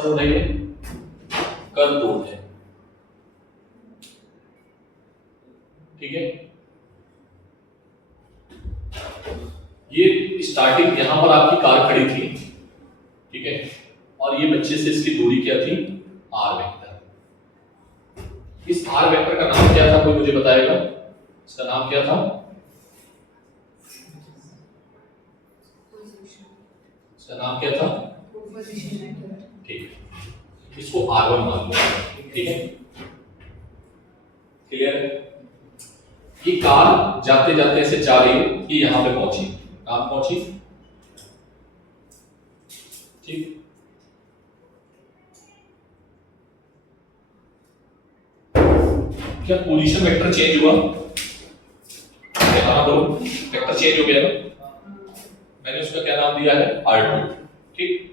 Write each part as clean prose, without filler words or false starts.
कैसा रोड है ये? कर्व रोड है, ठीक है। ये स्टार्टिंग यहां पर आपकी कार खड़ी थी, ठीक है, और ये बच्चे से इसकी दूरी क्या थी? R vector. इस आर वेक्टर का नाम क्या था, कोई मुझे बताएगा? इसका नाम क्या था? इसका नाम क्या था? ठीक, इसको R1 मान लो, ठीक है, क्लियर है। ये कार जाते जाते ऐसे जा रही है, ये यहां पे पहुंची, कहां पहुंची? ठीक, क्या पोजीशन वेक्टर चेंज हुआ? हाँ बोलो, वेक्टर चेंज हो गया ना? मैंने उसका क्या नाम दिया है? R2, ठीक।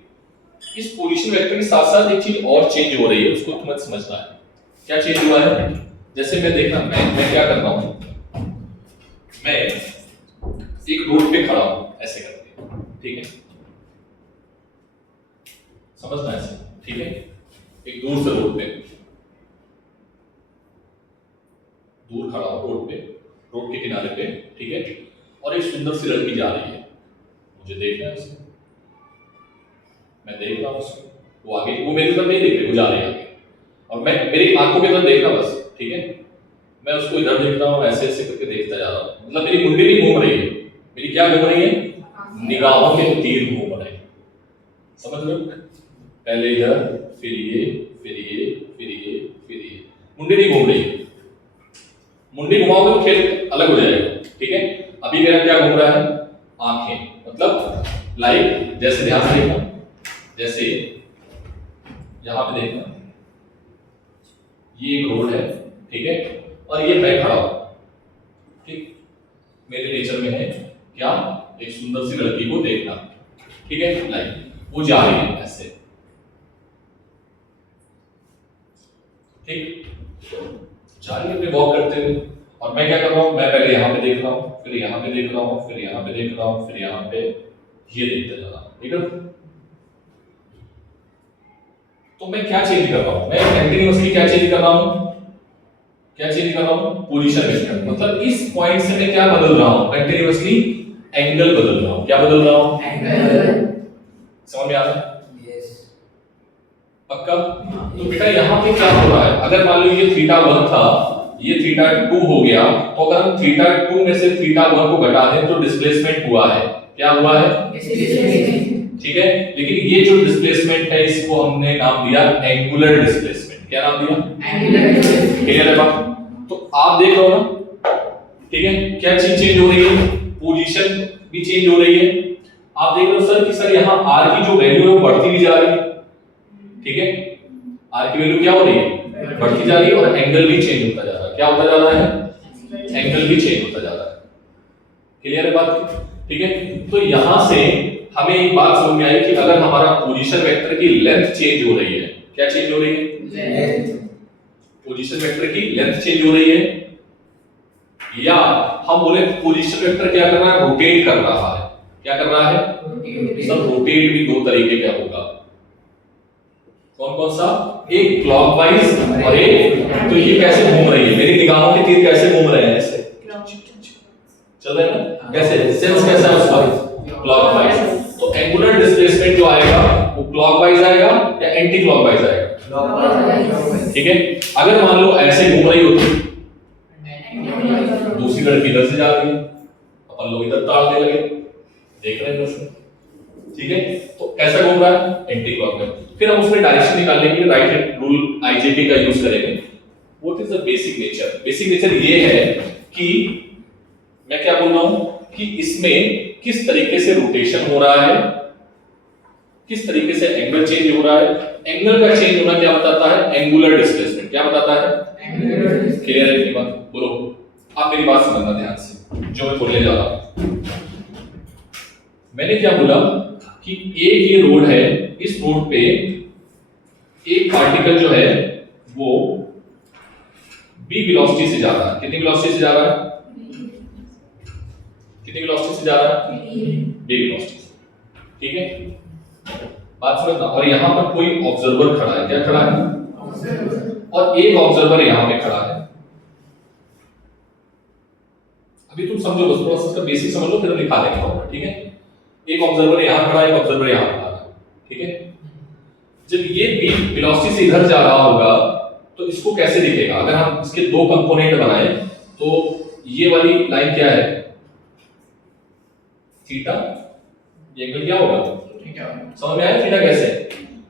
इस पोजीशन वेक्टर के साथ साथ एक चीज और चेंज हो रही है, उसको तुम्हें समझना है। क्या चेंज हुआ है? जैसे मैं देखना, मैं क्या कर रहा हूं, मैं एक रोड पे खड़ा हूं ऐसे करके, ठीक है, समझना ऐसे, ठीक है। एक दूर से रोड पे, दूर खड़ा हूं रोड पे, रोड के किनारे पे, ठीक है, और एक सुंदर सी लड़की जा रही है, मुझे देखना है उसको, मैं देख रहा हूं उसको, वो आगे, वो मेरी तरफ नहीं देख रही, वो जा रही है आगे, और मैं मेरी आंखों की तरफ देख रहा बस, ठीक है। मैं उसको इधर देख रहा हूं, ऐसे ऐसे करके देखता जा रहा हूं, मतलब मेरी मुंडी नहीं घूम रही है, मेरी क्या घूम रही है? निगाहों के तीर घूम रहे हैं, समझ लो। पहले इधर, फिर ये, फिर ये, फिर ये, फिर ये, मुंडी नहीं घूम रही है। मुंडी घुमाओगे तो खेल अलग हो जाएगा, ठीक है। अभी मेरा क्या घूम रहा है? आंखें, मतलब लाइक, जैसे ध्यान से देखना, जैसे यहां पे देखना, ये एक रोड है, ठीक है, और ये मैं खड़ा हूं, ठीक। मेरे नेचर में है क्या? एक सुंदर सी लड़की को देखना, ठीक है, लाइक वो जा रही है ऐसे, ठीक, जा रही है अपने वॉक करते हुए, और मैं क्या कर रहा हूं? मैं पहले यहां पे देख रहा हूं, फिर यहां पे देख रहा हूं, फिर यहां पे देख रहा हूं, फिर यहां पे ये देखते जा रहा हूं, ठीक है। तो मैं क्या चेंज कर रहा हूं? मैं कंटीन्यूअसली क्या चेंज कर रहा हूं? क्या चेंज कर रहा हूं? पोजीशन वेक्टर, मतलब इस पॉइंट से मैं क्या बदल रहा हूं? कंटीन्यूअसली एंगल बदल रहा हूं। क्या बदल रहा हूं? एंगल। समझ में आ रहा है? यस, पक्का? तो बेटा यहां पे क्या हो रहा है? अगर मान लो ये θ1 था, ये θ2 हो गया, तो अगर हम θ2 में से θ1 को घटा दें तो डिस्प्लेसमेंट हुआ है। क्या हुआ है? डिस्प्लेसमेंट, ठीक है। लेकिन ये जो डिस्प्लेसमेंट है, इसको हमने नाम दिया एंगुलर डिस्प्लेसमेंट। क्या नाम दिया? Angular displacement. क्लियर है बात? तो आप देख रहे हो ना, ठीक है, क्या चीज चेंज हो रही है? पोजीशन भी चेंज हो रही है। आप देख रहे हो सर कि सर यहाँ r की जो वैल्यू है वो बढ़ती भी जा रही है, ठीक है, r की वैल्यू क्या हो रही है? बढ़ती जा रही है, और एंगल भी चेंज होता जा रहा है। क्या होता जा रहा है? एंगल भी चेंज होता जा रहा है। क्लियर है बात? ठीक है। तो यहां से हमें एक बात समझ में आई कि अगर हमारा पोजीशन वेक्टर की लेंथ चेंज हो रही है, क्या चेंज हो रही है? लेंथ। पोजीशन वेक्टर की लेंथ चेंज हो रही है, या हम बोले पोजीशन वेक्टर क्या कर रहा है? रोटेट कर रहा है। क्या कर रहा है? सब रोटेट भी दो तरीके का होगा। कौन कौन सा? एक क्लॉकवाइज और एक, तो ये कैसे घूम रही है? मेरी निगाहों के तीर कैसे घूम रहे हैं? ऐसे चल रहे हैं ना? कैसे? सेंस कैसा है उसका? क्लॉकवाइज। तो एंगुलर डिस्प्लेसमेंट जो आएगा वो क्लॉकवाइज आएगा या एंटी क्लॉकवाइज आएगा? क्लॉकवाइज। ठीक है। अगर मान लो ऐसे घूम रही होती, दूसरी लड़की इधर से जा रही है, अपन लोग इधर ताड़ने लगे, देख रहे हैं दोस्तों, ठीक है, तो कैसा घूम रहा है? Anti clockwise. फिर हम उसमें डायरेक्शन निकालने के लिए राइट हैंड रूल आईजेटी का यूज करेंगे। What is the basic nature? Basic nature ये है कि मैं क्या बोल रहा हूं कि इसमें किस तरीके से रोटेशन हो रहा है, किस तरीके से एंगल चेंज हो रहा है। एंगल का चेंज होना क्या बताता है? Angular displacement. क्या बताता है? एंगुलर। क्लियर है मेरी बात? बोलो, आप मेरी बात समझना ध्यान से, जो मैं बोलने जा रहा हूं। मैंने क्या बोला कि एक ये रोड है, इस रोड पे एक पार्टिकल जो है वो b वेलोसिटी से जा रहा है। कितनी वेलोसिटी से जा रहा है? कितनी वेलोसिटी से जा रहा है? b वेलोसिटी से। ठीक है। बात समझना। और यहाँ पर कोई ऑब्जर्वर खड़ा है, क्या खड़ा है, और एक ऑब्जर्वर यहाँ पे खड़ा है। अभी तुम समझो बस, प्रोसेस का बेसिक समझ लो, फिर हम लिखा देंगे, ठीक है। एक ऑब्जर्वर यहाँ खड़ा है, एक ऑब्जर्वर यहाँ खड़ा है, ठीक है। जब ये बी वेलोसिटी से इधर जा रहा होगा तो इसको कैसे दिखेगा? अगर हम इसके दो कंपोनेंट बनाए तो ये वाली लाइन क्या है, थीटा, ये एंगल क्या होगा, समझ में आया थीटा कैसे?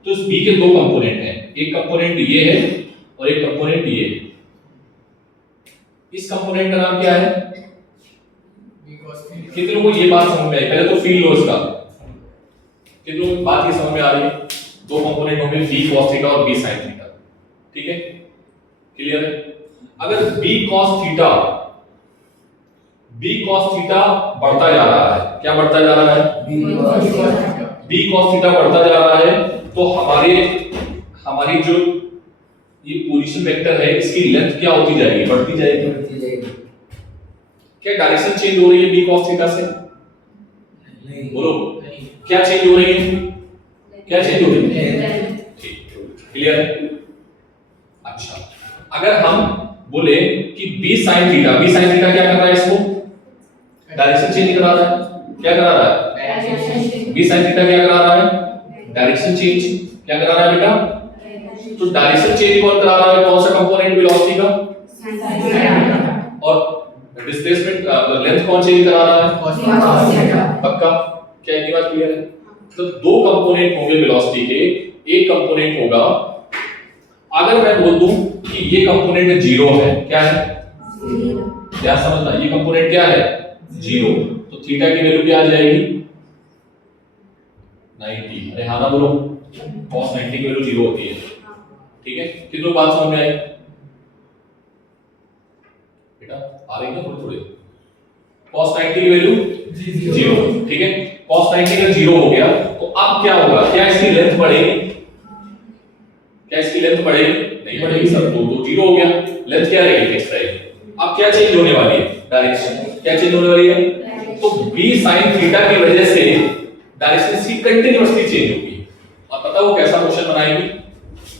तो इस बी के दो कंपोनेंट हैं, एक कंपोनेंट ये है और एक कंपोनेंट ये है। इस कंपोनेंट का नाम क्या है? कितनों को ये बात समझ में आई? पहले तो फील लो इसका, कितनों को बात ये समझ में आ रही है? दो कंपोनेंट होंगे b cos थीटा और b sin थीटा, ठीक है, क्लियर है। अगर b cos थीटा बढ़ता जा रहा है, क्या बढ़ता जा रहा है, b cos थीटा बढ़ता जा रहा है, तो हमारी जो ये पोजीशन वेक्टर है इसकी लेंथ क्या होती जाएगी, बढ़ती जाएगी। क्या डायरेक्शन चेंज हो रही है b cos थीटा से? नहीं, बोलो क्या चेंज हो रही है, क्या चेंज हो रही है, ठीक, क्लियर है। अच्छा, अगर हम बोले कि b sin थीटा क्या कर रहा है, इसको डायरेक्शन चेंज करा रहा है, क्या करा रहा है, b sin थीटा क्या करा रहा है, डायरेक्शन चेंज, क्या करा रहा है बेटा? तो डायरेक्शन चेंज कौन करा रहा है, कौन सा कंपोनेंट वेलोसिटी का, और डिस्प्लेसमेंट लेंथ कौन चेंज करा रहा है, पक्का, क्या ये बात क्लियर है? तो दो कंपोनेंट होंगे वेलोसिटी के, एक कंपोनेंट होगा, अगर मैं बोल दूं कि ये कंपोनेंट जीरो है, क्या है, क्या समझना, ये कंपोनेंट क्या है, जीरो, तो थीटा की वैल्यू क्या आ जाएगी, 90। अरे हाँ ना बोलो, cos 90 की वैल्यू जीरो होती है, ठीक है। कितनों बात समझ में आई बेटा? आ रही है ना थोड़ी थोड़ी। cos 90 की वैल्यू जीरो, ठीक है। cos 90 का जीरो हो गया, तो अब क्या होगा, क्या इसकी लेंथ बढ़ेगी, क्या इसकी लेंथ बढ़ेगी, नहीं बढ़ेगी सर, तो जीरो हो गया, लेंथ क्या रहेगी, फिक्स रहेगी। अब क्या चेंज होने वाली है, डायरेक्शन, क्या चेंज होने वाली है, तो b sin थीटा की वजह से डायरेक्शन इसकी कंटीन्यूअसली चेंज होगी, और पता वो कैसा मोशन बनाएगी,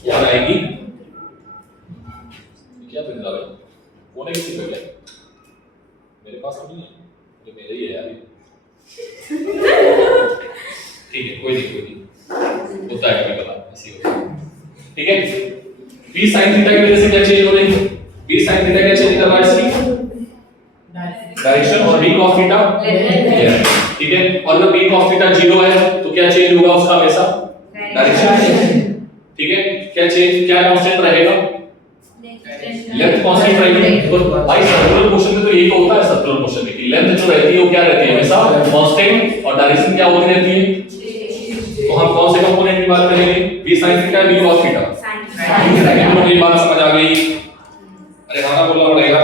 क्या बनाएगी, क्या बन रहा है, फोन है किसी पे, मेरे पास नहीं है, जो मेरे ही है यार, ठीक है, कोई नहीं होता है, कभी कभार ऐसी होता है, ठीक है। b sin थीटा की वजह से क्या चेंज हो रही है, b sin थीटा क्या चेंज कर रहा है, इसकी डायरेक्शन, और b cos थीटा, ठीक है। और अगर b cos थीटा जीरो है तो क्या चेंज होगा उसका, हमेशा डायरेक्शन, ठीक है। क्या चेंज, क्या कांस्टेंट रहेगा, लेंथ कांस्टेंट रहेगी। तो भाई सर्कुलर मोशन में तो यही होता है, सर्कुलर मोशन में कि लेंथ जो रहती है वो क्या रहती है, हमेशा कांस्टेंट, और डायरेक्शन क्या होती रहती है। तो हम कौन से कंपोनेंट की बात करेंगे, b sin theta, b cos theta, ये बात समझ आ गई? अरे हाँ बोलना पड़ेगा।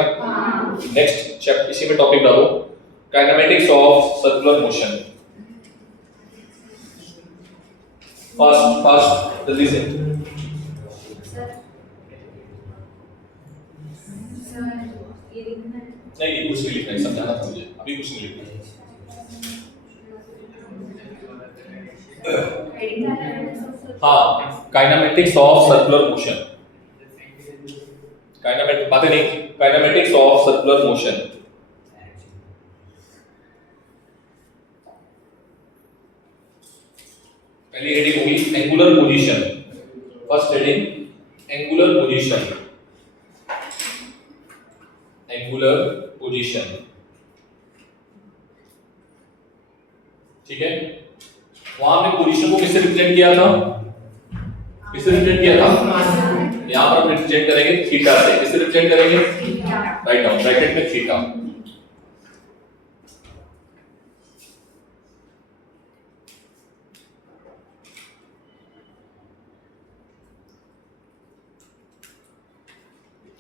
नेक्स्ट चैप्टर, इसी में टॉपिक डालो, kinematics of circular motion. Fast जल्दी से। नहीं कुछ नहीं लिखना है, समझाना था मुझे, अभी कुछ नहीं लिखना है। हाँ, kinematics of circular motion, kinematic बातें नहीं, काइनेमेटिक्स ऑफ सर्कुलर मोशन। पहली हेडिंग होगी angular position, first heading angular position, angular position, ठीक है। वहां हमने पोजीशन को किससे रिप्रेजेंट किया था, किससे रिप्रेजेंट किया था, यहां पर हम रिप्रेजेंट करेंगे थीटा से, किससे रिप्रेजेंट करेंगे, राइट डाउन ब्रैकेट में थीटा,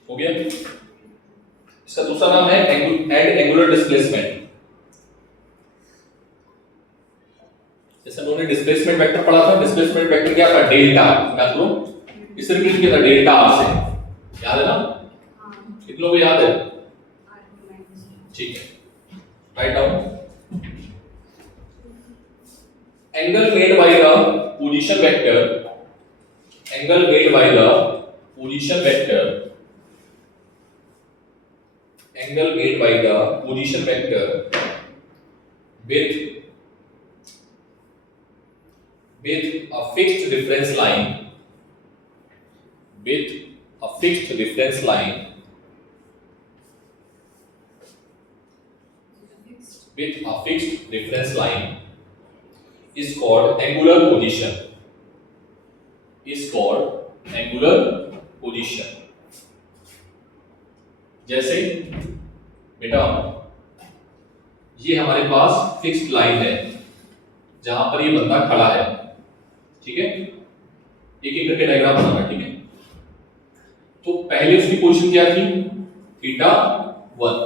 हो गया। इसका दूसरा नाम है एंगुलर डिस्प्लेसमेंट। जैसे हमने डिस्प्लेसमेंट वेक्टर पढ़ा था, डिस्प्लेसमेंट वेक्टर क्या था, डेल्टा, याद करो, इससे रिप्रेजेंट किया था डेल्टा आर से, याद है ना, कितने लोगों को याद है, ठीक है, write down. angle made by the position vector, angle made by the position vector, angle made by the position vector with a fixed reference line, with a fixed reference line, with a fixed reference line is called angular position, is called angular position. जैसे बेटा ये हमारे पास fixed line है जहां पर ये बंदा खड़ा है, ठीक है, एक एक करके डायग्राम बनाना, ठीक है। तो पहले उसकी पोजीशन क्या थी, थीटा 1,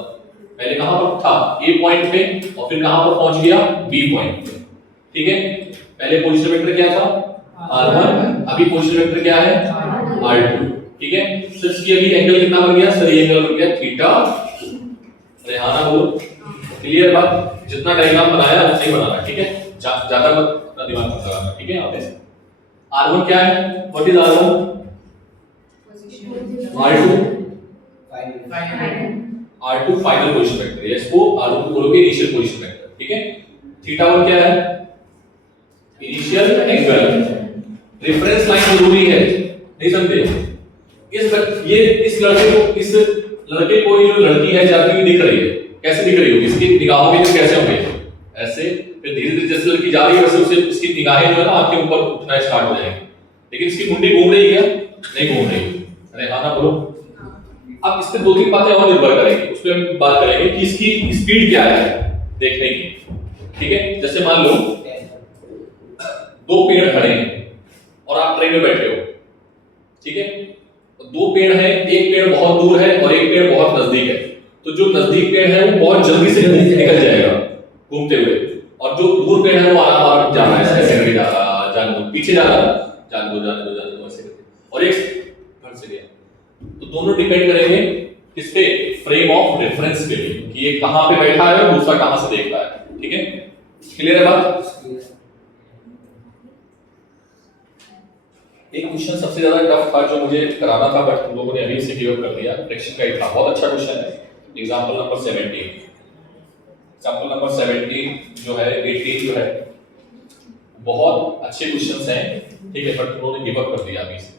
पहले कहां पर था, ए पॉइंट पे, और फिर कहां पर पहुंच गया, बी पॉइंट पे, ठीक है। पहले पोजीशन वेक्टर क्या था, r1, अभी पोजीशन वेक्टर क्या है, r2, ठीक है। सर इसकी अभी एंगल कितना बन गया, सर ये एंगल बन गया थीटा, रेहाना बोलो, क्लियर बात, जितना डायग्राम बनाया उतना ही बनाना, ठीक है, ज्यादा मत अपना दिमाग मत लगाना, ठीक है। यहाँ पे r1 क्या है, what is r1, r2 final position vector है, इसको r1 को बोलोगे इनिशियल पोजीशन वेक्टर, ठीक है। थीटा 1 क्या है, इनिशियल एंगल, रेफरेंस लाइन जरूरी है, नहीं समझे। इस लड़के को जो लड़की है जाती हुई दिख रही है, कैसे दिख रही होगी, इसकी निगाहों के जो कैसे होंगे, ऐसे, फिर धीरे धीरे जैसे लड़की जा रही है वैसे उसे उसकी निगाहें जो है ना आपके ऊपर उठना स्टार्ट हो जाएंगी, लेकिन इसकी मुंडी घूम रही है, नहीं घूम रही, अरे हाँ ना बोलो। अब इस पे दो तीन बातें और निर्भर करेंगे, उस पर हम बात करेंगे कि इसकी स्पीड क्या है देखने की, ठीक है। जैसे मान लो दो पेड़ खड़े हैं और आप ट्रेन में बैठे हो, ठीक है, दो पेड़ हैं, एक पेड़ बहुत दूर है और एक पेड़ बहुत नजदीक है, तो जो नजदीक पेड़ है वो बहुत जल्दी से निकल जाएगा घूमते हुए, और जो दूर पेड़ है वो आराम आराम जा रहा है, ऐसे करके जा रहा, जाने दो, पीछे जा रहा, जाने दो ऐसे करके, और एक घर से गया। तो दोनों डिपेंड करेंगे किस पे, फ्रेम ऑफ रेफरेंस पे, कि ये कहां पे बैठा है और दूसरा कहां से देख रहा है, ठीक है, क्लियर है बात। एक क्वेश्चन सबसे ज्यादा टफ था जो मुझे कराना था, बट तुम लोगों ने अभी से गिव अप कर दिया, फ्रैक्शन का ही था, बहुत अच्छा क्वेश्चन है। एग्जांपल नंबर 17, एग्जांपल नंबर 17 जो है 18 जो है, बहुत अच्छे क्वेश्चंस हैं, ठीक है, बट तुम लोगों ने गिव अप कर दिया अभी से।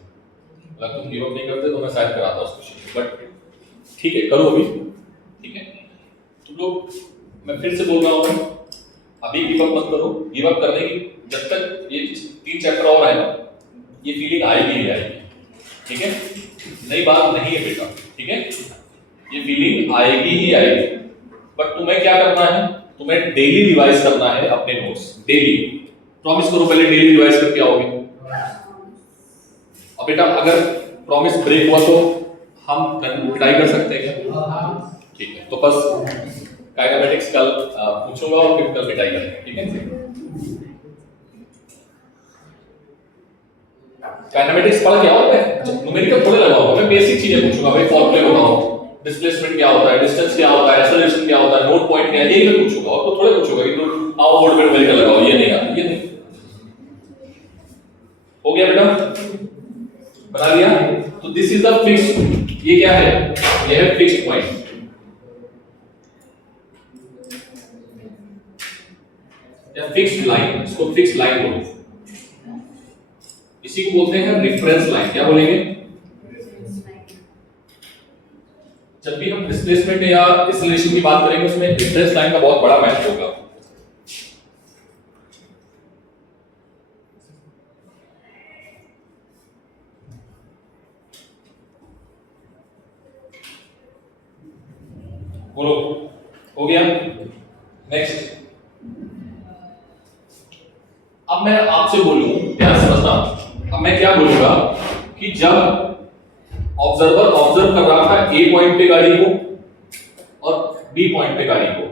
अगर तुम गिव अप नहीं करते तो मैं शायद कराता उस क्वेश्चन, बट ठीक है करो अभी, ठीक है। तुम लोग, मैं फिर से बोल रहा हूँ, अभी गिव अप मत करो, गिव अप करने की जब तक ये 3 चैप्टर और आए ना, ये फीलिंग आएगी ही आएगी, ठीक है, नई बात नहीं है बेटा, ठीक है, ये फीलिंग आएगी ही आएगी, बट तुम्हें क्या करना है, तुम्हें डेली रिवाइज करना है अपने नोट्स, डेली, प्रॉमिस करो पहले डेली रिवाइज करके आओगे। अब बेटा अगर प्रॉमिस ब्रेक हुआ तो हम पिटाई कर सकते हैं क्या, ठीक है, तो बस काइनेमेटिक्स कल पूछूंगा और फिर कल पिटाई करेंगे, ठीक है। काइनेमेटिक्स पढ़ क्या होता है, न्यूमेरिकल थोड़े लगाऊंगा, मैं बेसिक चीजें पूछूंगा, भाई फॉर्मूले बताओ, डिस्प्लेसमेंट क्या होता है, डिस्टेंस क्या होता है, एक्सेलरेशन क्या होता है, नोट पॉइंट क्या है, यही मैं पूछूंगा, और तो थोड़े पूछूंगा कि तुम आओ बोर्ड पे न्यूमेरिकल लगाओ, ये नहीं आता, ये नहीं। हो गया बेटा, बना लिया। तो दिस इज द फिक्स्ड, ये क्या है, ये है फिक्स्ड पॉइंट, या फिक्स्ड लाइन, इसको फिक्स्ड लाइन बोलते हैं, इसी को बोलते हैं रेफरेंस लाइन। क्या बोलेंगे, जब भी हम डिस्प्लेसमेंट या एक्सेलरेशन की बात करेंगे उसमें रेफरेंस लाइन का बहुत बड़ा महत्व होगा। बोलो, हो गया। नेक्स्ट, अब मैं आपसे बोलूं, ध्यान समझना, अब मैं क्या बोलूंगा कि जब ऑब्जर्वर ऑब्जर्व कर रहा था ए पॉइंट पे गाड़ी को और बी पॉइंट पे गाड़ी को,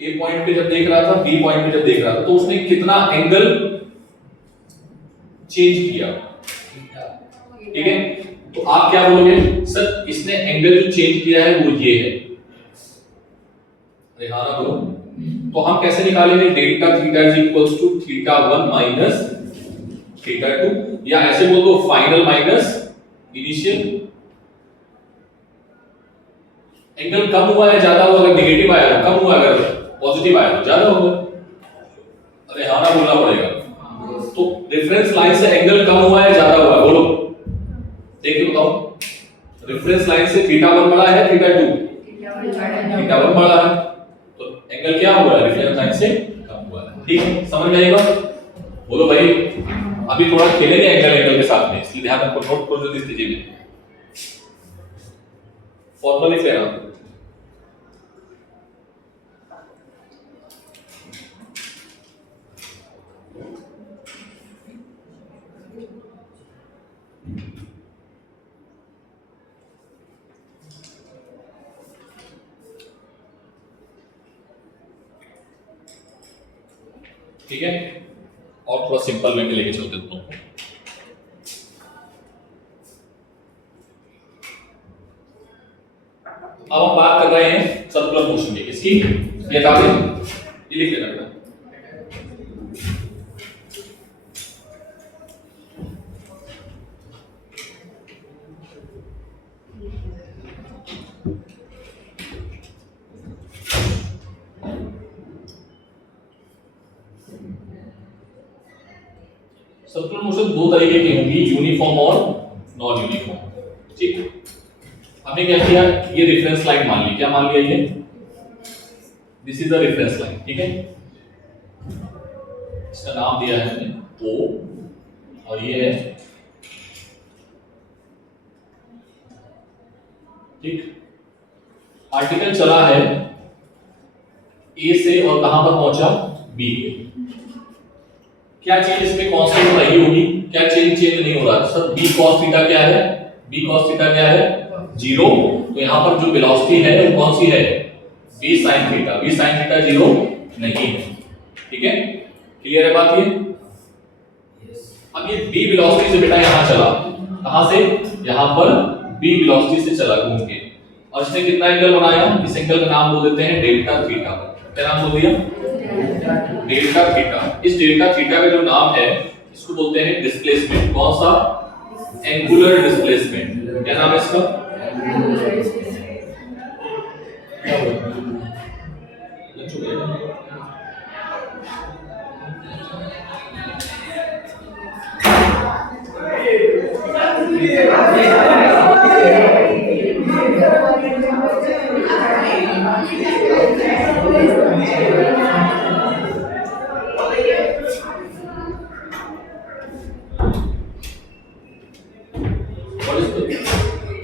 ए पॉइंट पे जब देख रहा था, बी पॉइंट पे जब देख रहा था, तो उसने कितना एंगल चेंज किया, ठीक है। तो आप क्या बोलोगे, सर इसने एंगल जो चेंज किया है वो ये है, रेहाना बोलो, तो हम कैसे निकालेंगे? Delta theta is equals to theta 1 minus theta 2, या ऐसे बोल दो फाइनल माइनस इनिशियल। एंगल कम हुआ है ज्यादा हुआ? अगर नेगेटिव आया तो कम हुआ, अगर पॉजिटिव आया तो ज्यादा होगा। अरे हाँ ना बोलना पड़ेगा। तो रेफरेंस लाइन से एंगल कम हुआ है ज्यादा हुआ? बोलो, देख के बताओ। रेफरेंस लाइन से थीटा 1 बड़ा है थीटा 2? थीटा 1 बड़ा है, तो एंगल क्या हुआ है? रेफरेंस लाइन से कम हुआ है। ठीक है, समझ में आएगा? बोलो भाई, अभी थोड़ा खेलेंगे एंगल के साथ में, इसलिए ध्यान रखो। नोट को जल्दी से कीजिए। फॉर्मूला लिख लेना। ठीक है, और थोड़ा सिंपल वे में लेके चलते हैं। अब हम बात कर रहे हैं सर्कुलर मोशन की। किसकी? ये था, ये लिख लेना बेटा। सर्कुलर मोशन दो तरीके की होंगी, यूनिफॉर्म और नॉन यूनिफॉर्म। ठीक, हमने क्या किया, ये रेफरेंस लाइन मान ली। क्या मान लिया? ये this is the reference line. ठीक है, इसका नाम दिया है हमने ओ, और ये है ठीक। आर्टिकल चला है ए से और कहां पर पहुंचा? बी। क्या चीज इसमें कांस्टेंट रही होगी? क्या चेंज नहीं हो रहा सर? बी cos थीटा क्या है? बी cos थीटा क्या है? 0। तो यहां पर जो वेलोसिटी है वो कौन सी है? b sin theta. b sin theta 0 नहीं है। ठीक है, क्लियर है बात ये? अब ये b वेलोसिटी से बेटा यहां चला, कहां से? यहां पर b वेलोसिटी से चला घूम के, और इसने कितना एंगल बनाया? इस एंगल का नाम बोल देते हैं डेल्टा थीटा। क्या नाम बोल दिया? Delta theta. इस डेल्टा थीटा का जो नाम है इसको बोलते हैं डिस्प्लेसमेंट। कौन सा? Angular displacement. क्या नाम है इसका?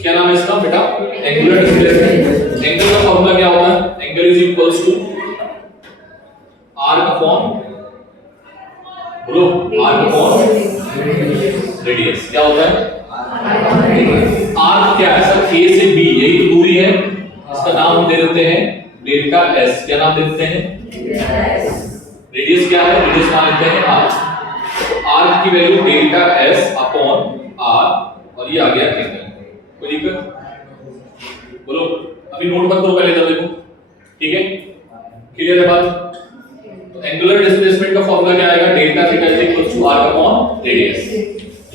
क्या नाम है इसका बेटा? Angular displacement. एंगल का फॉर्मूला क्या होता है? Angle is equals to arc upon, बोलो, आर्क अपॉन रेडियस। क्या होता है? आर्क क्या है सर? ए से बी, यही तो दूरी है। इसका नाम हम दे देते हैं डेल्टा एस। क्या नाम दे देते हैं? रेडियस क्या है? रेडियस मान लेते हैं आर। तो आर्क की value delta S upon R, और ये आ गया एंगल। कोई दिक्कत? बोलो, अभी नोट मत करो, पहले इधर देखो। ठीक है, क्लियर है बात? तो एंगुलर डिस्प्लेसमेंट का फॉर्मूला क्या आएगा? Delta theta is equal to R upon radius.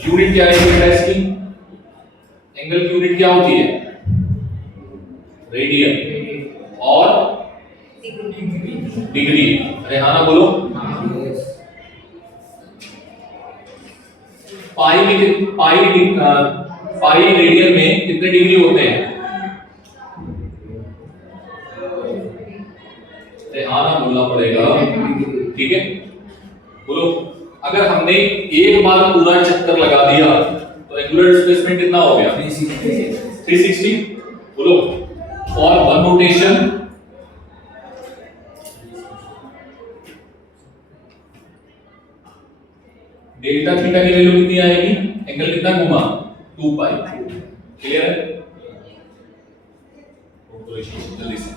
Unit क्या है बेटा इसकी? एंगल की यूनिट क्या होती है? रेडियन और डिग्री। अरे हाँ ना बोलो। पाई रेडियन में कितने डिग्री होते हैं? हाँ ना बोलना पड़ेगा। ठीक है, बोलो, अगर हमने एक बार पूरा चक्कर लगा दिया तो एंगुलर डिस्प्लेसमेंट कितना हो गया? 360। बोलो, for one rotation delta theta की वैल्यू कितनी आएगी? एंगल कितना घूमा? 2 पाई। क्लियर है? जल्दी से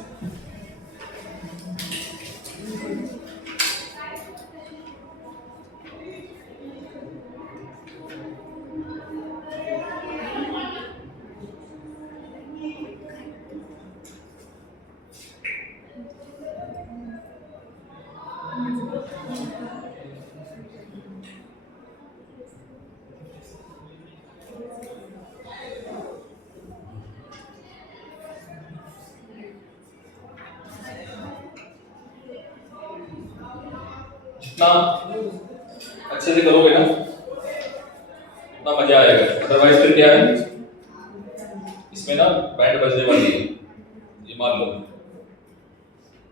जितना अच्छे से करोगे ना उतना मजा आएगा, अदरवाइज फिर क्या है इसमें ना बैंड बजने वाली है, ये मान लो।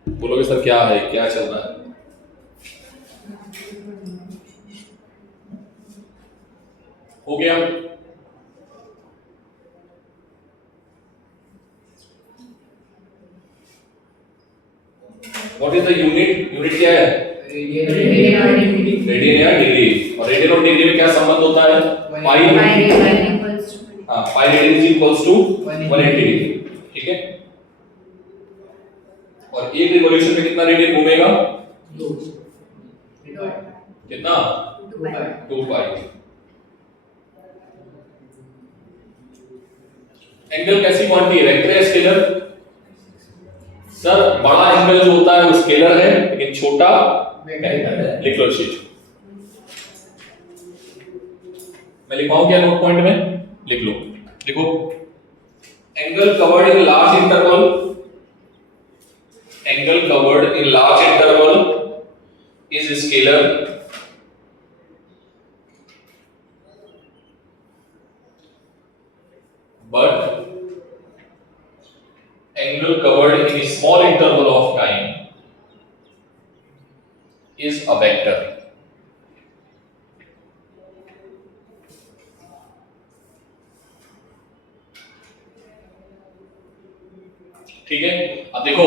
बोलोगे सर क्या है, क्या चल रहा है? हो गया? What is the unit? Unit क्या है? रेडियन या डिग्री। और रेडियन और डिग्री में क्या संबंध होता है? पाई। हाँ, pi radian is equals to 180 degree. ठीक है, और एक रिवॉल्यूशन में कितना रेडियन घूमेगा? 2। कितना? 2 पाई। एंगल कैसी क्वांटिटी है? वेक्टर या स्केलर? सर बड़ा एंगल जो होता है वो स्केलर है, लेकिन छोटा वेक्टर है। लिख लो शीट। मैं लिखवाऊं क्या नोट पॉइंट में? लिख लो। देखो, angle covered in large interval, angle covered in large interval is scalar, but angle covered in a small interval of time is a vector. ठीक है, अब देखो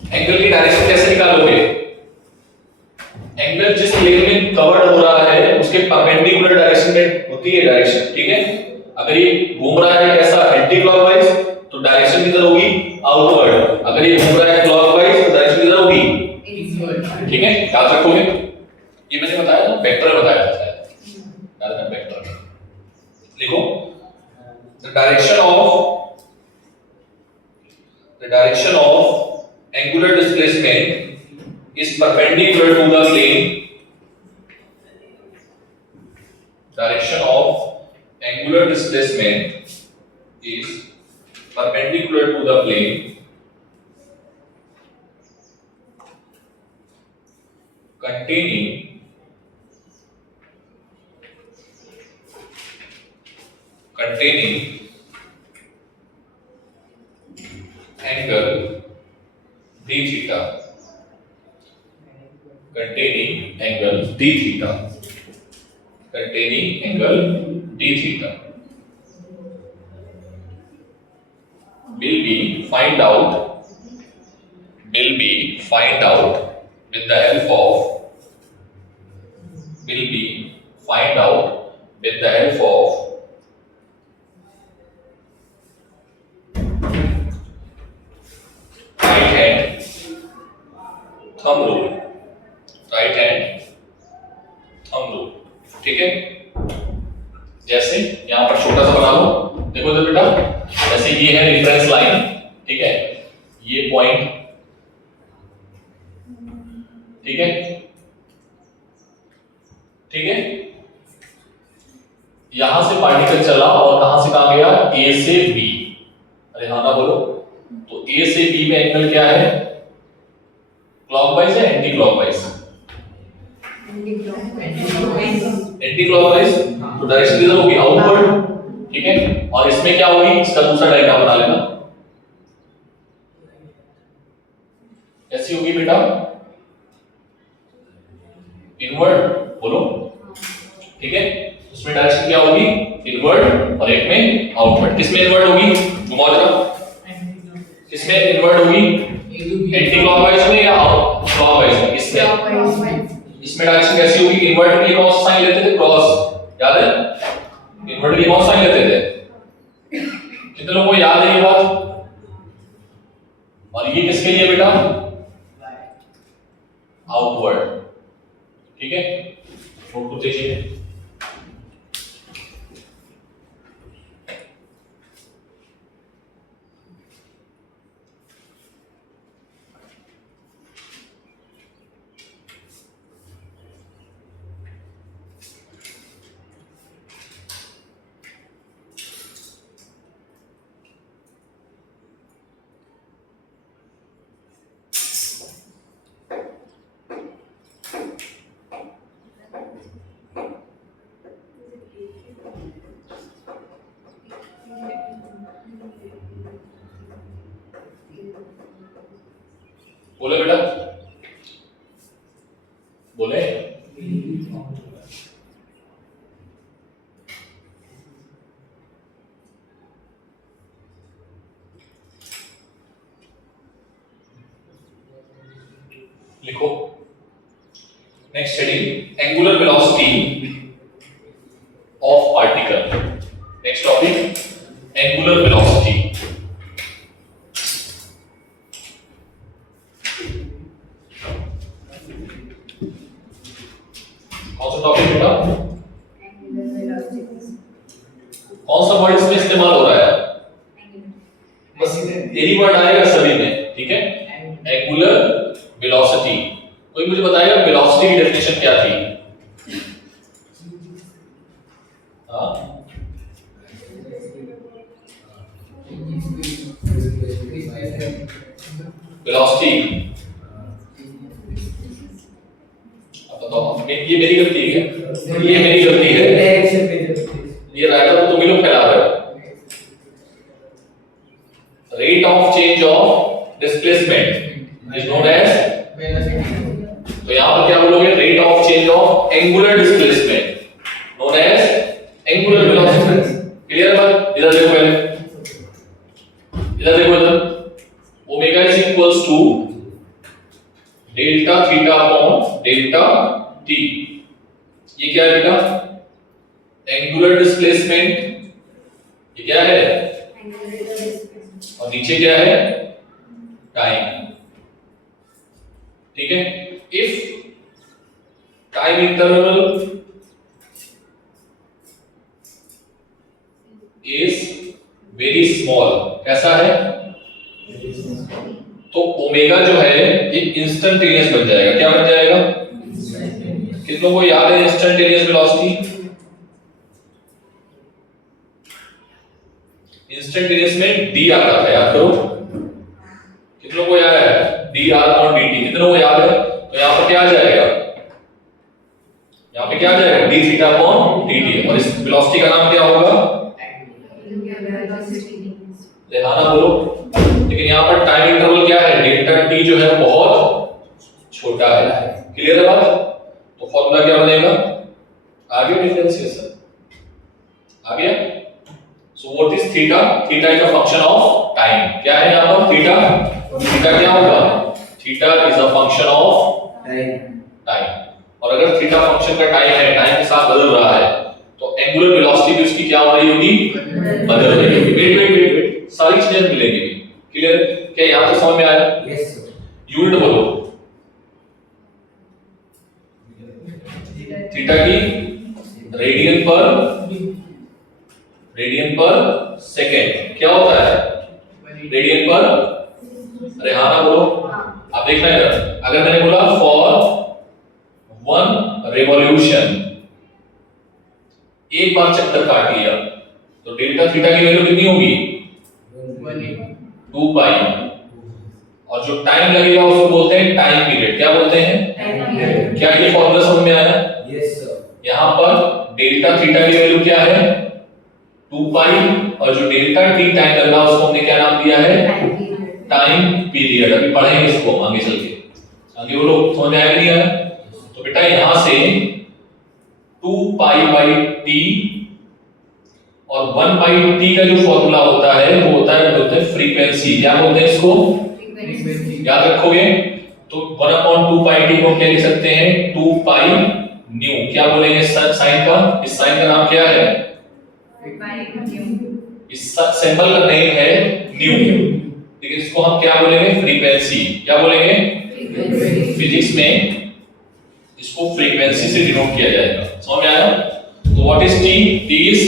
एंगल की डायरेक्शन कैसे निकालोगे? एंगल जिस प्लेन में कवर्ड हो रहा है उसके परपेंडिकुलर डायरेक्शन में होती है डायरेक्शन। ठीक है, अगर ये घूम रहा है कैसा? एंटी क्लॉकवाइज, तो डायरेक्शन किधर होगी? आउटवर्ड। अगर ये घूम रहा है क्लॉकवाइज, तो डायरेक्शन किधर होगी? इनवर्ड। ठीक है, याद रखोगे। ये मैंने बताया था, वेक्टर बताया था शायद, याद रखना वेक्टर। लिखो, the direction of angular displacement is perpendicular to the plane. Direction of angular displacement is perpendicular to the plane containing angle d theta, containing angle d theta, containing angle d theta will be find out with the help of right hand thumb rule, right hand thumb rule। ठीक है, जैसे यहां पर छोटा सा बना लो, देखो इधर बेटा, जैसे ये है रेफरेंस लाइन, ठीक है, ये पॉइंट, ठीक है, ठीक है, यहां से पार्टिकल चला और कहां से कहां गया? ए से बी। अरे हाँ ना बोलो, तो ए से बी में एंगल क्या है? क्लॉकवाइज या एंटी क्लॉकवाइज? एंटी क्लॉकवाइज, तो डायरेक्शन किधर होगी? आउटवर्ड। ठीक है, और इसमें क्या होगी? इसका दूसरा डायग्राम बना लेना। कैसी होगी बेटा? इनवर्ड, बोलो। ठीक है, उसमें डायरेक्शन क्या होगी? इनवर्ड, और एक में आउटवर्ड। किसमें इनवर्ड होगी? घुमाओ जरा। किसमें इनवर्ड होगी? एंटी क्लॉकवाइज में या क्लॉकवाइज में? इसमें डायरेक्शन कैसी होगी? इनवर्ट के लिए कौन सा साइन लेते थे? क्रॉस, याद है? इनवर्ट के लिए कौन सा साइन लेते थे? कितने लोगों को याद है ये बात? और ये किसके लिए बेटा? आउटवर्ड। ठीक है, नोट को देखिए। लिखो। Next heading angular velocity of particle. Next topic angular velocity. कौन सा टॉपिक बेटा? कौन सा वर्ड इसमें इस्तेमाल हो रहा है? बस यही वर्ड आएगा सभी में, ठीक है। Angular velocity. कोई मुझे बताएगा वेलोसिटी की डेफिनेशन क्या थी? वेलोसिटी, अब बताओ। ये मेरी गलती है, ये मेरी गलती है, ये राइट तो तुम ही लोग फैला रहे हो। Rate of change of displacement is known as, तो यहां पर क्या बोलोगे? Rate of change of angular displacement known as angular velocity. Clear बात? इधर देखो पहले, इधर देखो इधर। Omega is equals to delta theta upon delta T. ये क्या है बेटा? Angular displacement. ये क्या है? और नीचे क्या है? टाइम। ठीक है। If time interval is very small, कैसा है? तो ओमेगा जो है ये इंस्टेंटेनियस बन जाएगा। क्या बन जाएगा? कितनों को याद है इंस्टेंटेनियस वेलोसिटी? इंस्टेंटेनियस में डी आता था, याद करो। कितनों को याद है? D R upon D T. कितनों को याद है? तो यहां पर क्या आ जाएगा? यहां पे क्या आ जाएगा? D theta upon D T. और इस वेलोसिटी का नाम क्या होगा? ध्यान बोलो। लेकिन यहां पर टाइम इंटरवल क्या है? डेल्टा टी जो है बहुत छोटा है। क्लियर है बात? तो फॉर्मूला क्या बनेगा? आ गया डिफरेंशिएशन? आ गया। So what is theta? Theta is a function of time. क्या है यहां पर? थीटा। थीटा क्या होगा? Theta is a function of time. और अगर थीटा फंक्शन का टाइम है, टाइम के साथ बदल रहा है, तो एंगुलर वेलोसिटी भी उसकी क्या हो रही होगी? बदल रही होगी। वेट वेट वेट वेट, सारी चीजें मिलेंगी। क्लियर? क्या यहां तक समझ में आया? Yes sir. यूनिट बोलो। थीटा की रेडियन पर सेकेंड क्या होता है? रेडियन पर, अरे हाँ ना बोलो। आप देखना है, अगर मैंने बोला फॉर 1 रेवोल्यूशन, एक बार चक्कर काट लिया, तो डेल्टा थीटा की वैल्यू कितनी होगी? 2 पाई। और जो टाइम लगेगा उसको बोलते हैं टाइम पीरियड। क्या बोलते हैं? क्या ये फॉर्मूला समझ में आया? Yes sir. यहां पर डेल्टा थीटा की वैल्यू क्या है? 2 पाई। और जो डेल्टा टी टाइम लग रहा है उसको हमने क्या नाम दिया है? Time period. अभी पढ़ेंगे इसको आगे चल के। आगे बोलो, समझ में आया नहीं आया? तो बेटा यहां से 2 पाई बाई टी और 1 बाई टी का जो फॉर्मूला होता है वो होता है, बोलते हैं फ्रीक्वेंसी। क्या बोलते हैं इसको? याद रखोगे तो 1/2 पाई टी को क्या लिख सकते हैं? 2 पाई न्यू। क्या बोलेंगे साइन का? इस साइन का नाम क्या है? इस सिंबल का नेम है न्यू। लेकिन इसको हम क्या बोलेंगे? फ्रीक्वेंसी। क्या बोलेंगे? फिजिक्स में इसको फ्रीक्वेंसी से डिनोट किया जाएगा। समझ में आया? तो what is T? T is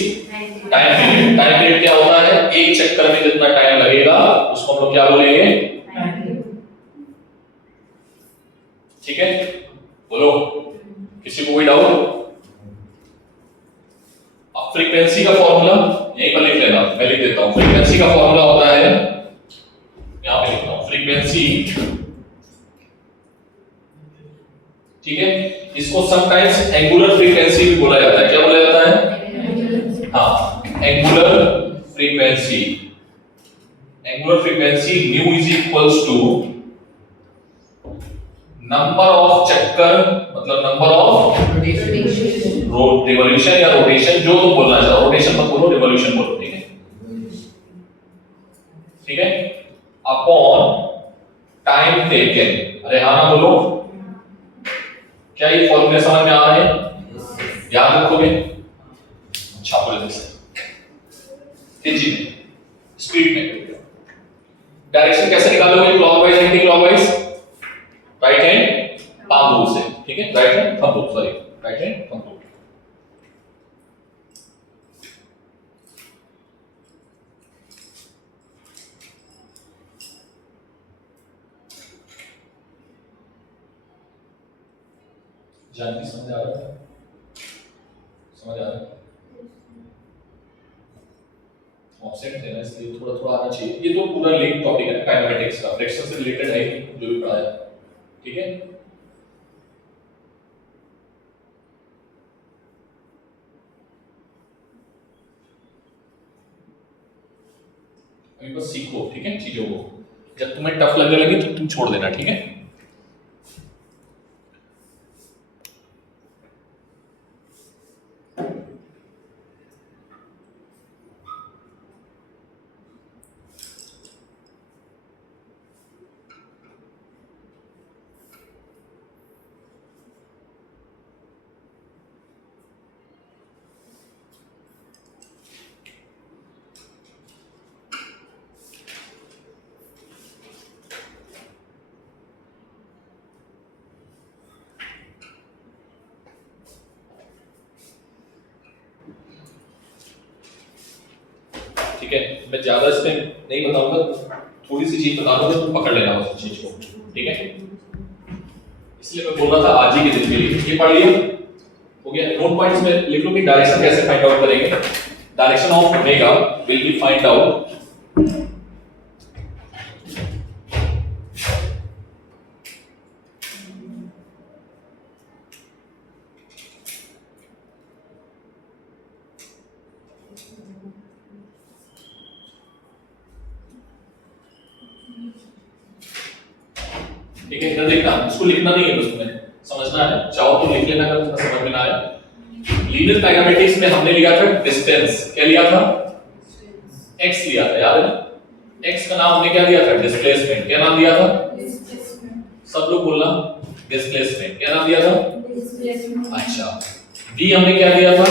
time period. Time period क्या होता है? एक चक्कर में जितना टाइम लगेगा उसको हम लोग क्या बोलेंगे? ठीक है, बोलो। किसी को कोई डाउट? अब फ्रीक्वेंसी का फॉर्मूला यहीं पर लिख लेना, मैं लिख देता हूं। फ्रीक्वेंसी का फॉर्मूला होता है, यहां पे लिखता हूं, फ्रीक्वेंसी। ठीक है, इसको समटाइम्स एंगुलर फ्रीक्वेंसी भी बोला जाता है। क्या बोला जाता है? हाँ, angular frequency. Angular frequency nu is equals to number of चक्कर, मतलब नंबर ऑफ रिवॉल्यूशन या रोटेशन, जो तुम बोलना चाहो। रोटेशन मत बोलो, रिवॉल्यूशन बोलो। ठीक है, ठीक है। Upon time taken. अरे हाँ ना बोलो। क्या ये फॉर्मूले समझ में आ रहे हैं? याद रखोगे? अच्छा बोले तेजी में, स्पीड में। डायरेक्शन कैसे निकालोगे? Clockwise anti clockwise, right hand palm rule से, ठीक है, right hand thumb rule, sorry right hand thumb rule. जानकी समझ आ रहा है? समझ आ रहा है? ऑफसेट देना इसलिए थोड़ा थोड़ा आना चाहिए। ये तो पूरा लिंक टॉपिक है काइनेमेटिक्स का, फ्रिक्शन से रिलेटेड है जो भी पढ़ाया, ठीक है। अभी बस सीखो, ठीक है, चीजों को। जब तुम्हें टफ लगने लगे तो तुम छोड़ देना, ठीक है। ठीक है, मैं ज्यादा इस पे नहीं बताऊंगा, थोड़ी सी चीज बता दूंगा, तुम पकड़ लेना उस चीज को, ठीक है। इसलिए मैं बोल रहा था आज ही के दिन के लिए ये पढ़ लिया, हो गया। नोट पॉइंट्स में लिख लो कि डायरेक्शन कैसे फाइंड आउट करेंगे। Direction of omega will be find out ठीक है। इधर देखना, इसको लिखना नहीं है, बस तुम्हें समझना है, चाहो तो लिख लेना अगर तुम्हें समझ में ना आए। लीनियर काइनेमेटिक्स में हमने लिया था डिस्टेंस, क्या लिया था? x लिया था, याद है ना? x का नाम हमने क्या दिया था? डिस्प्लेसमेंट। क्या नाम दिया था? डिस्प्लेसमेंट। सब लोग बोलना, डिस्प्लेसमेंट। क्या नाम दिया था? डिस्प्लेसमेंट। अच्छा, v हमने क्या दिया था?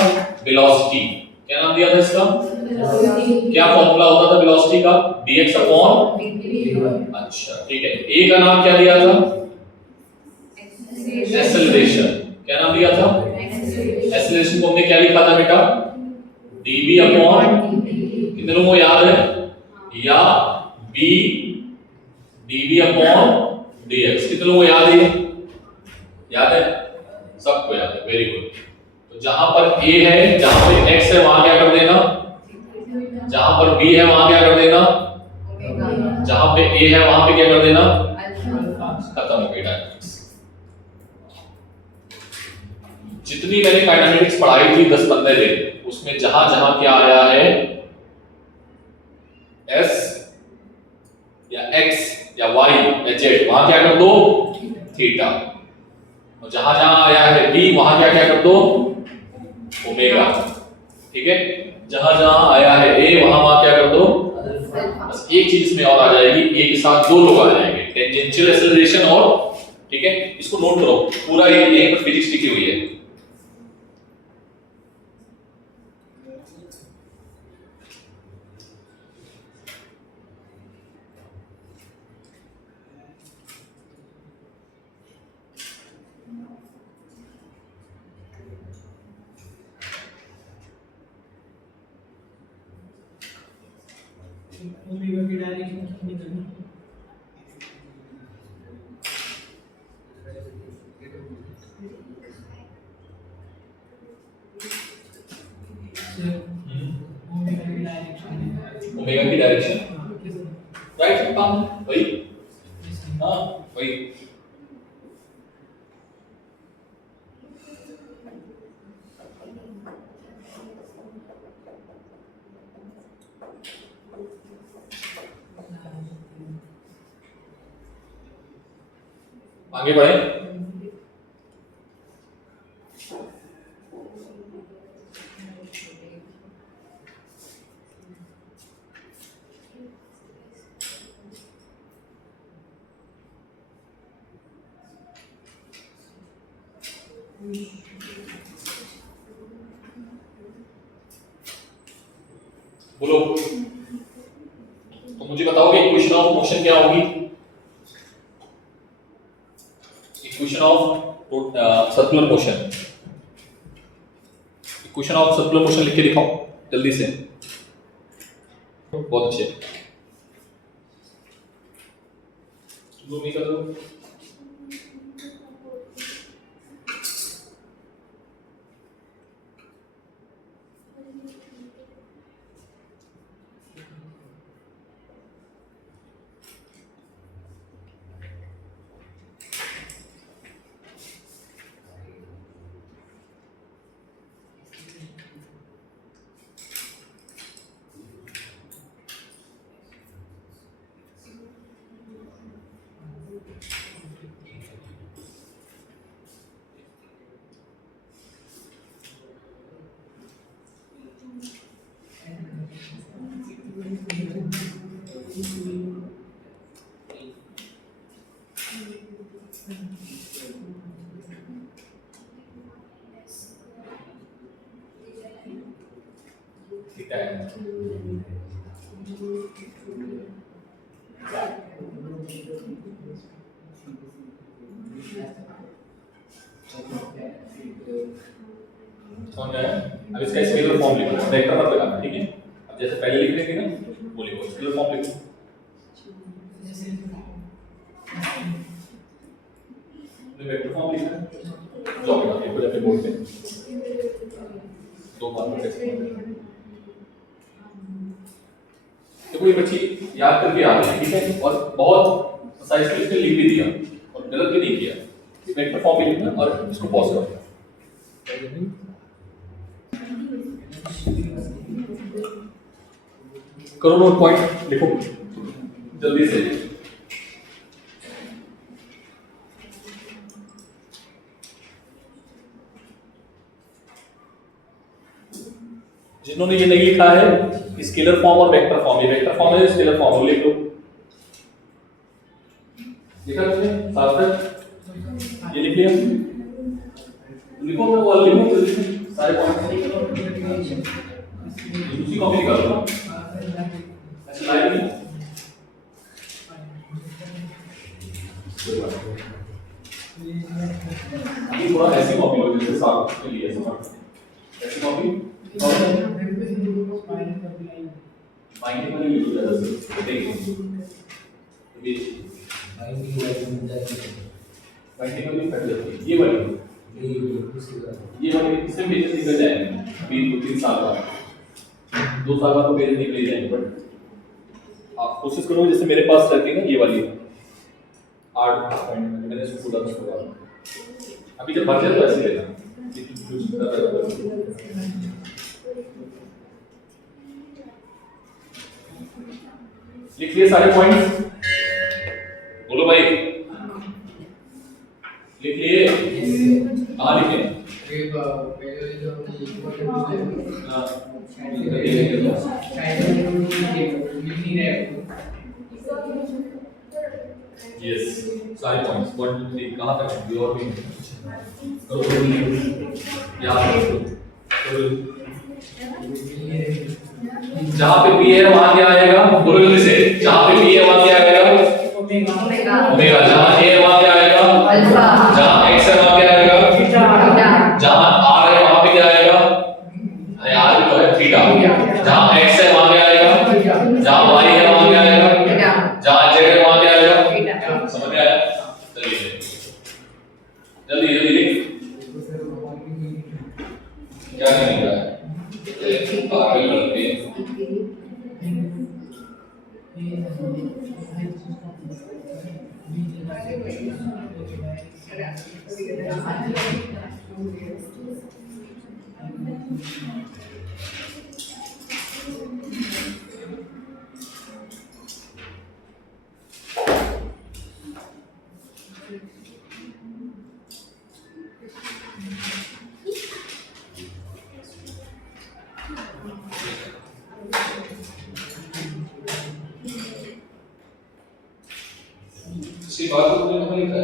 वेलोसिटी। क्या नाम दिया था इसका? वेलोसिटी। क्या फॉर्मूला होता था वेलोसिटी का? dx upon dt। अच्छा ठीक है। a का नाम क्या दिया था? एक्सेलरेशन। क्या नाम दिया था? एक्सेलरेशन को हमने क्या लिखा था बेटा? dv अपॉन, कितने लोगों को याद है? या b dv अपॉन dx, कितने लोगों को याद है? याद है? सबको याद है, वेरी गुड। तो जहां पर a है, जहां पे x है, वहां क्या कर देना? जहां पर b है वहां क्या कर देना? जहां पे a है वहां पे क्या कर देना? खत्म हो गई डायनेमिक्स। जितनी मैंने काइनेमेटिक्स पढ़ाई थी 10-15 दिन, उसमें जहां जहां क्या आया है s या x या y या z, वहां क्या कर दो? थीटा। और जहां जहां आया है b, वहां क्या क्या कर दो? ओमेगा। ठीक है। जहां जहां आया है a, वहां क्या कर दो? बस एक चीज इसमें और आ जाएगी, a के साथ दो लोग आ जाएंगे, टेंजेंशियल एक्सेलरेशन और, ठीक है, इसको नोट करो, पूरा ये यहीं पर फिजिक्स लिखी हुई है। ओमेगा की डायरेक्शन कितनी करनी? ओमेगा की डायरेक्शन राइट पाम, वही, हाँ वही। आगे बढ़े। बोलो, तो मुझे बताओगे इक्वेशन ऑफ मोशन क्या होगी? Equation of circular motion, equation of circular motion लिख के दिखाओ जल्दी से। बहुत अच्छे, जूम कर दो। ठीक है, समझ में आया? अब इसका स्केलर फॉर्म लिखो, वेक्टर मत लगाना, ठीक है? अब जैसे पहले लिख रहे थे ना, वो लिखो, स्केलर फॉर्म लिखो। वेक्टर फॉर्म लिखना है, जाओ बेटा लिखो जाके बोर्ड पे, दो बार में टेक्स्ट में। देखो ये बच्ची याद करके आ गई, ठीक है? और बहुत साइज के इसने लिख भी दिया और गलत भी नहीं किया। वेक्टर फॉर्म भी लिखना और इसको पॉज करो। करो नोट, पॉइंट लिखो जल्दी से। जिन्होंने ये नहीं लिखा है स्केलर फॉर्म और वेक्टर फॉर्म, ये वेक्टर फॉर्म है, स्केलर फॉर्म है, लिख लो। लिखा तुमने सार्थक? ये लिख लिया? लिखो, मैं वो लिखो जल्दी से सारे पॉइंट। दूसरी कॉपी निकालो ना, ऐसे लाइन में। अभी थोड़ा ऐसी कॉपी लो जैसे सार्थक के लिए ऐसी कॉपी माइंड वाली यूज कर सकते हैं। देखिए माइंड वाली कट जाती है, ये वाली इससे पेजेस निकल जाएंगे अभी 2-3 साल बाद, 2 साल बाद तो पेजेस निकल जाएंगे। बट आप कोशिश करो जैसे मेरे पास रहती है ना ये वाली 8 पॉइंट मैंने इसको पूरा अभी जब भर जाए तो ऐसे लेना। लिख लिए सारे पॉइंट्स? बोलो भाई, लिख लिए? कहाँ लिखे? यस, सारे पॉइंट्स 1 2 3 कहाँ तक है? और भी याद रखो, जहाँ पे पी है वहां क्या आएगा? बोलो जल्दी से, जहाँ पे पी है वहां क्या आएगा? ओमेगा। जहाँ ए है वहां क्या आएगा? अल्फा। जहाँ एक्स है वहां क्या आएगा? थीटा। जहाँ आर है वहां पे क्या आएगा? अरे आर भी तो है, थीटा। जहाँ एक्स है वहां क्या आएगा? जहाँ वाई है वहां क्या आएगा? थीटा। जहाँ जेड है वहां क्या आएगा? थीटा। समझ में आया? चलिए जल्दी जल्दी लिख, क्या नहीं लिखा है? आगे बढ़ते हैं। इसी बात को तुमने कहाँ लिखा है?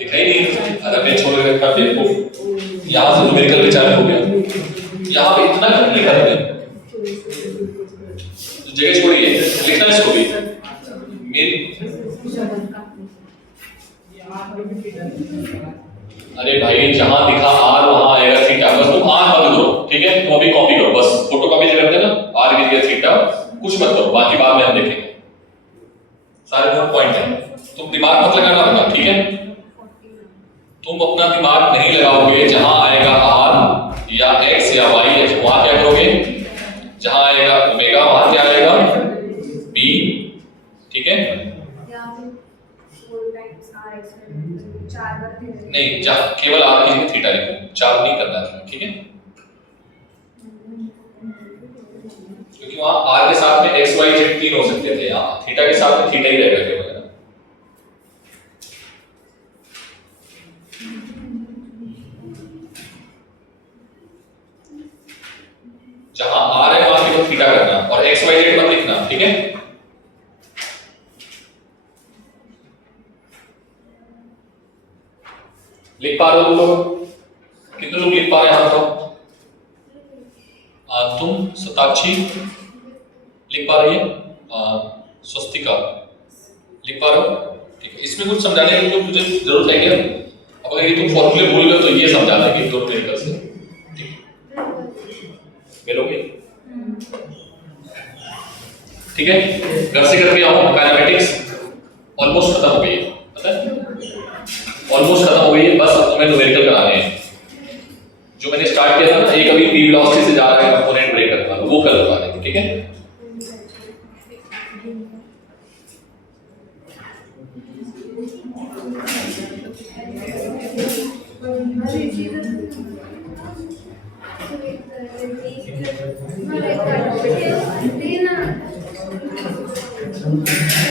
लिखा ही नहीं, अगर मैं छोड़ रखा बेवकूफ। यहाँ से न्यूमेरिकल विचार हो गया, यहाँ पे इतना क्यों लिखा है? तो जगह छोड़िए, लिखना इसको भी अरे भाई जहां लिखा आर वहां आएगा थीटा, बस तुम आर मत करो, ठीक है? तुम अभी कॉपी करो, बस फोटो कॉपी करते हैं ना, आर की जगह थीटा, कुछ मत करो, बाकी बाद में हम देखेंगे। सारे नोट पॉइंट है, तुम दिमाग मत लगाना अपना, ठीक है? तुम अपना दिमाग नहीं लगाओगे, जहां आएगा आर या एक्स या वाई वहां क्या करोगे? जहां आएगा ओमेगा वहां क्या आएगा? बी, ठीक है? नहीं, जहां केवल आर की जगह थीटा लिखो, 4 नहीं करना है, ठीक है? क्योंकि वहां आर के साथ में एक्स वाई जेड 3 हो सकते थे, यहाँ थीटा के साथ में थीटा ही रहेगा केवल। जहां आर है वहां केवल थीटा करना और एक्स वाई जेड मत लिखना, ठीक है? लिख पा रहे हो लोग? कितने लोग लिख पा रहे हैं हाथ उठाओ? तुम सताक्षी लिख पा रही है? स्वस्तिका लिख पा रहे हो? ठीक है, इसमें कुछ समझाने की तो मुझे जरूरत है क्या? अब अगर ये तुम फॉर्मूले भूल गए तो ये समझाना कि दोनों तरीके से, ठीक मिलोगे? ठीक है, घर से करके आओ। काइनेमेटिक्स ऑलमोस्ट खत्म हो गई है, पता है? ऑलमोस्ट खत्म हो गई है, बस अब हमें न्यूमेरिकल कराने हैं। जो मैंने स्टार्ट किया था ना, एक अभी पी वेलोसिटी से जा रहा है कंपोनेंट ब्रेक करना, वो कल करवा देंगे, ठीक है? Thank you.